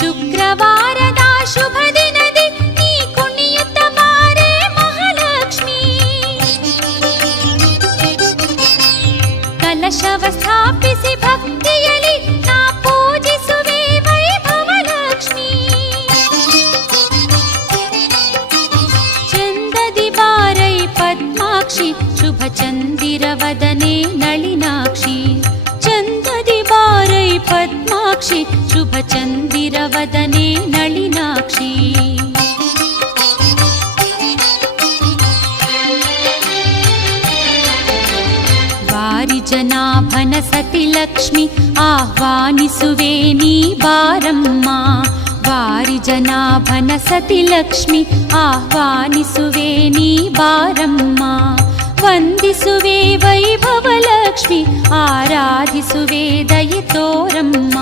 ಶುಕ್ರವಾರದ ಶುಭ ದಿನದಿ ನೀ ಕುಣಿಯುತ್ತ ಬಾರೆ ಮಹಾಲಕ್ಷ್ಮಿ. ಕಲಶವ ಸ್ಥಾಪಿಸಿ ಭಕ್ತಿಯಲಿ ನಾ ಪೂಜಿಸುವೆ ವೈಭವಲಕ್ಷ್ಮಿ. ಚಂದದಿ ಬಾರೈ ಪದ್ಮಾಕ್ಷಿ ಶುಭ ಚಂದಿರವದನೆ ನಳಿನಾಕ್ಷಿ. ಚಂದದಿ ಬಾರೈ ಪದ್ಮಾಕ್ಷಿ ಶುಭ ಚಂದಿರವದನೆ ನಳಿನಾಕ್ಷಿ. ಬಾರಿ ಜನಾಭನ ಸತಿ ಲಕ್ಷ್ಮಿ ಆಹ್ವಾನಿಸುವೆ ನೀ ಬಾರಮ್ಮ. ಬಾರಿ ಜನಾಭನ ಸತಿ ಲಕ್ಷ್ಮಿ ಆಹ್ವಾನಿಸುವೆ ನೀ ಬಾರಮ್ಮ. ವಂದಿಸುವೆ ವೈಭವಲಕ್ಷ್ಮಿ ಆರಾಧಿಸುವೆ ದಯೆ ತೋರಮ್ಮ.